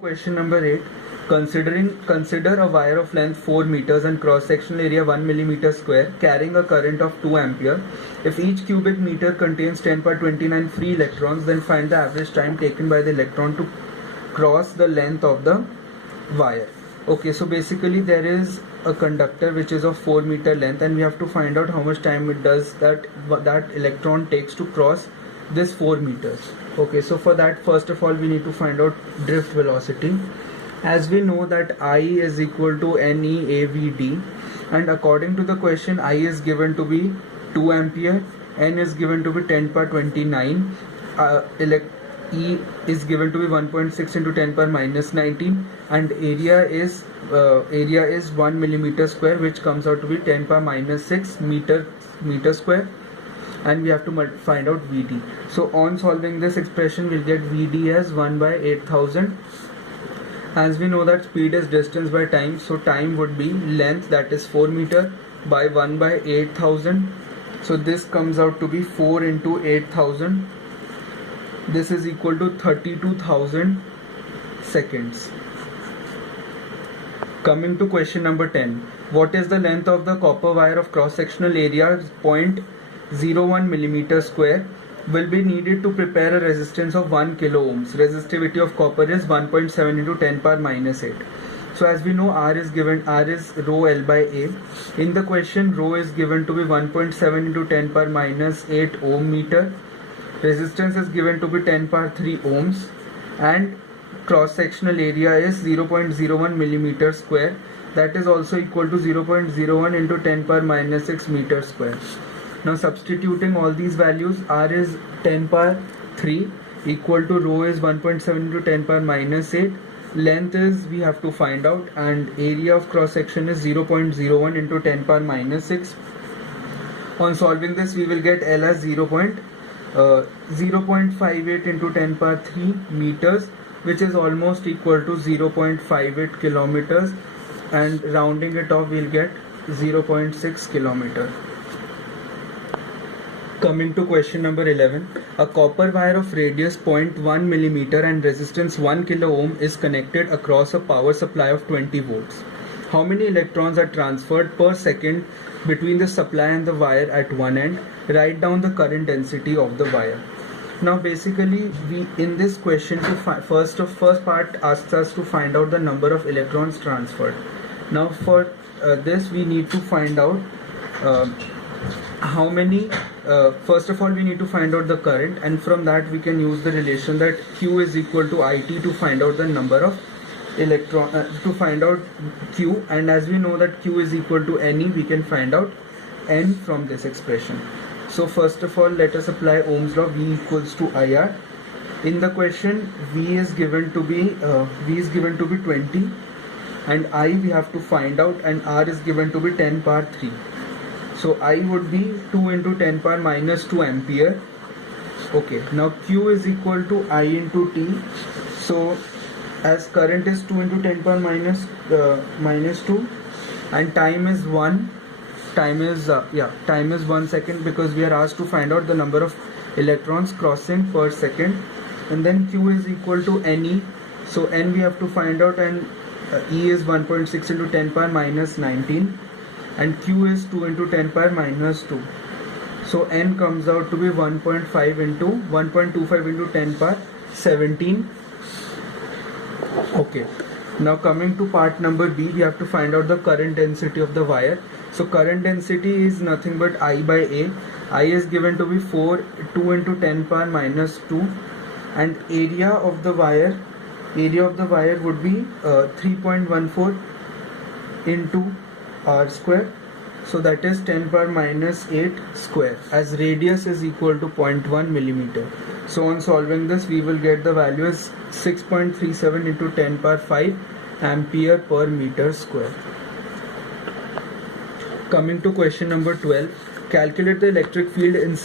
Question number 8. Consider a wire of length 4 meters and cross-sectional area 1 millimeter square carrying a current of 2 ampere. If each cubic meter contains 10 power 29 free electrons, then find the average time taken by the electron to cross the length of the wire. Okay, so basically there is a conductor which is of 4 meter length, and we have to find out how much time it does that electron takes to cross this 4 meters. Okay, so for that, first of all we need to find out drift velocity. As we know that I is equal to NEAVD, and according to the question, I is given to be 2 ampere, N is given to be 10 power 29, E is given to be 1.6 into 10 power minus 19, and area is 1 millimeter square, which comes out to be 10 power minus 6 meter square, and we have to find out Vd. So on solving this expression, we'll get Vd as 1 by 8000. As we know that speed is distance by time, so time would be length, that is 4 meter, by 1 by 8000. So this comes out to be 4 into 8000. This is equal to 32,000 seconds. Coming to question number 10. What is the length of the copper wire of cross-sectional area 0.01 millimeter square will be needed to prepare a resistance of 1 kilo ohms? Resistivity of copper is 1.7 into 10 power minus 8. So as we know, R is rho L by A. In the question, rho is given to be 1.7 into 10 power minus 8 ohm meter. Resistance is given to be 10 power 3 ohms, and cross-sectional area is 0.01 millimeter square, that is also equal to 0.01 into 10 power minus 6 meter square. Now substituting all these values, R is 10 power 3 equal to rho is 1.7 into 10 power minus 8, length is we have to find out, and area of cross section is 0.01 into 10 power minus 6. On solving this, we will get L as 0.58 into 10 power 3 meters, which is almost equal to 0.58 kilometers, and rounding it off we'll get 0.6 kilometer. Coming to question number 11. A copper wire of radius 0.1 millimeter and resistance 1 kilo ohm is connected across a power supply of 20 volts. How many electrons are transferred per second between the supply and the wire at one end? Write down the current density of the wire. Now basically, we in this question, first part asks us to find out the number of electrons transferred. Now for this we need to find out how many. First of all, we need to find out the current, and from that we can use the relation that Q is equal to IT to find out the number of electron to find out Q, and as we know that Q is equal to NE, we can find out N from this expression. So first of all, let us apply Ohm's law. V equals to IR. In the question, V is given to be 20, and I we have to find out, and R is given to be 10 power 3. So I would be 2 into 10 power minus 2 ampere. Okay, now Q is equal to I into T. So as current is 2 into 10 power minus 2, and time is 1 second, because we are asked to find out the number of electrons crossing per second. And then Q is equal to NE. So N we have to find out, and E is 1.6 into 10 power minus 19, and Q is 2 into 10 power minus 2. So N comes out to be 1.25 into 10 power 17. Okay, now coming to part number B, we have to find out the current density of the wire. So current density is nothing but I by A. I is given to be 2 into 10 power minus 2, and area of the wire would be 3.14 into R square, so that is 10 power minus 8 square, as radius is equal to 0.1 millimeter. So on solving this, we will get the value as 6.37 into 10 power 5 ampere per meter square. Coming to question number 12. Calculate the electric field in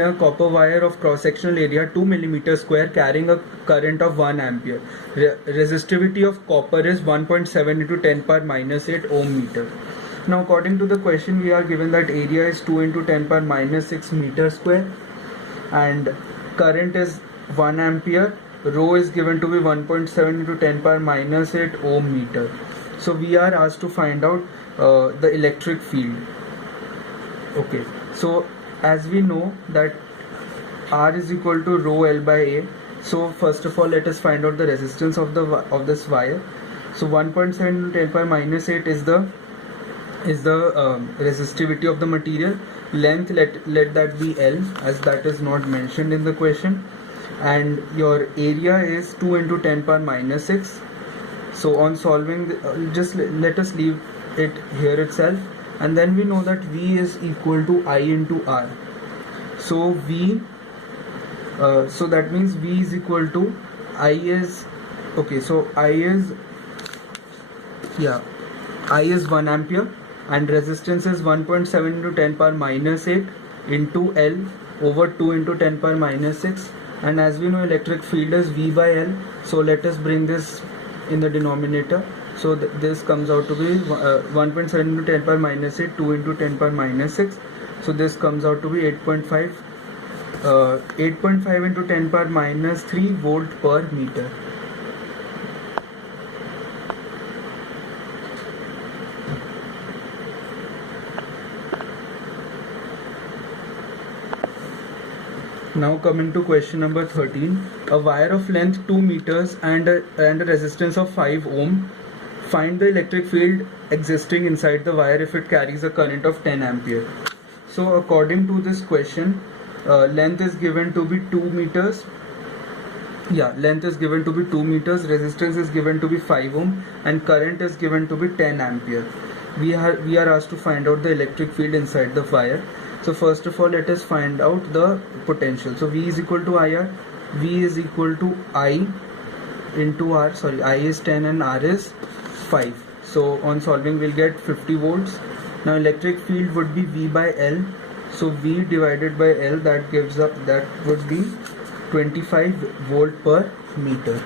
a copper wire of cross-sectional area 2 millimeter square carrying a current of 1 ampere. Resistivity of copper is 1.7 into 10 power minus 8 ohm meter. Now according to the question, we are given that area is 2 into 10 power minus 6 meter square, and current is 1 ampere, rho is given to be 1.7 into 10 power minus 8 ohm meter. So we are asked to find out the electric field. Okay, so as we know that R is equal to rho L by A, so first of all let us find out the resistance of this wire. So 1.7 into 10 power minus 8 is the resistivity of the material. Length, let that be L, as that is not mentioned in the question, and your area is 2 into 10 power minus 6. So on solving, just let us leave it here itself, and then we know that V is equal to I into R. So so that means V is equal to I is, okay, so I is 1 ampere and resistance is 1.7 into 10 power minus 8 into L over 2 into 10 power minus 6, and as we know electric field is V by L, so let us bring this in the denominator. So this comes out to be 1.7 into 10 power minus 8, 2 into 10 power minus 6, so this comes out to be 8.5 into 10 power minus 3 volt per meter. Now coming to question number 13, a wire of length 2 meters and a resistance of 5 ohm. Find the electric field existing inside the wire if it carries a current of 10 ampere. So according to this question, length is given to be 2 meters. Length is given to be 2 meters, resistance is given to be 5 ohm, and current is given to be 10 ampere. We are asked to find out the electric field inside the wire. So first of all let us find out the potential. So V is equal to IR, V is equal to I into R, sorry, I is 10 and R is 5. So on solving we'll get 50 volts. Now electric field would be V by L, so V divided by L, that would be 25 volt per meter.